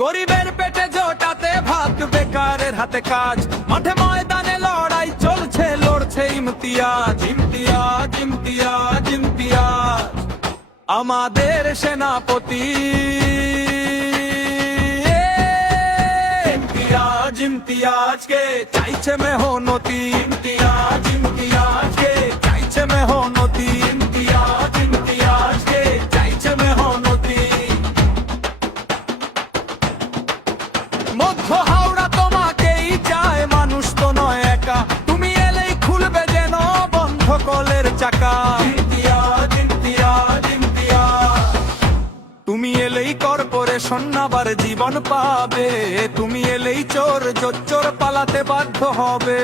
গরিবের পেটে জোটাতে ভাত, বেকারের হাতে কাজ, মাঠে ময়দানে লড়াই চলছে, লড়ছে ইমতিয়াজ, ইমতিয়াজ, ইমতিয়াজ, ইমতিয়াজ। আমাদের সেনাপতি ইমতিয়াজ, ইমতিয়াজকে চাইছে মেহনতি, ইমতিয়াজ, ইমতিয়াজকে চাইছে মেহনতি, ইমতিয়াজ, ইমতিয়াজকে চাইছে মেহনতি। মধ্য হাওড়া তোমাকেই চায়, মানুষ তো নয় একা, তুমি এলেই খুলবে যেন বন্ধ কলের চাকা। ইমতিয়াজ, ইমতিয়াজ, ইমতিয়াজ। তুমি এলেই কর্পোরেশন আবার জীবন পাবে, তুমি এলেই চোর জোচ্চোর পালাতে বাধ্য হবে।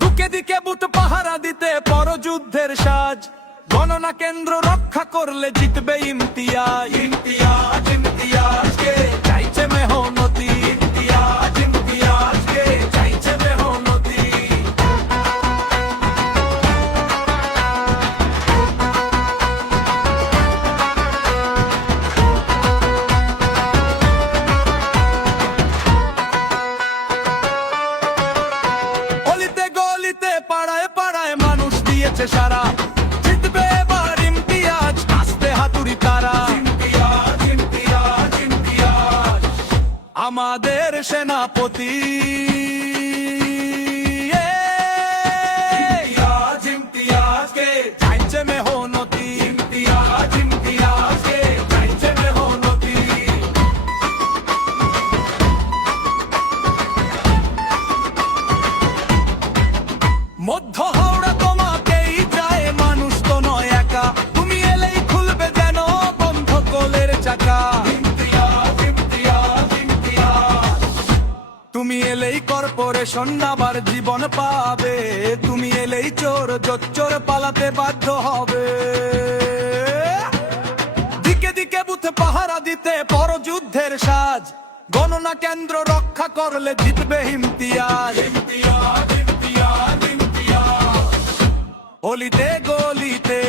দুকে দিকে বুথ পাহারা দিতে পরযুদ্ধের সাজ, গণনা কেন্দ্র রক্ষা করলে জিতবে ইমতিয়াজ, ইমতিয়াজ, ইমতিয়াজকে চাইছে মেহনতি, ইমতিয়াজ, ইমতিয়াজকে চাইছে মেহনতি। অলিতে গলিতে পাড়ায় পাড়ায় মানুষ দিয়েছে সারা, জিতবে এবার ইমতিয়াজ, আসতে হাতুড়ি তারা। ইমতিয়াজ, ইমতিয়াজ, ইমতিয়াজ। আমাদের সেনাপতি ইমতিয়াজ, ইমতিয়াজকে চাইছে মেহনতি, ইমতিয়াজ, ইমতিয়াজকে চাইছে মেহনতি। মধ্য হাওড়া তোমাকেই চায়, মানুষ তো নয় একা, তুমি এলেই খুলবে যেন বন্ধ কলের চাকা। ইমতিয়াজ, ইমতিয়াজ, ইমতিয়াজ। তুমি এলেই কর্পোরেশন আবার জীবন পাবে, তুমি এলেই চোর জোচ্চোর পালাতে বাধ্য হবে। দিকে দিকে বুথে পাহারা দিতে পরযুদ্ধের সাজ, গণনা কেন্দ্র রক্ষা করলে জিতবে ইমতিয়াজ, ইমতিয়াজ, ইমতিয়াজ, ইমতিয়াজ। অলিতে গলিতে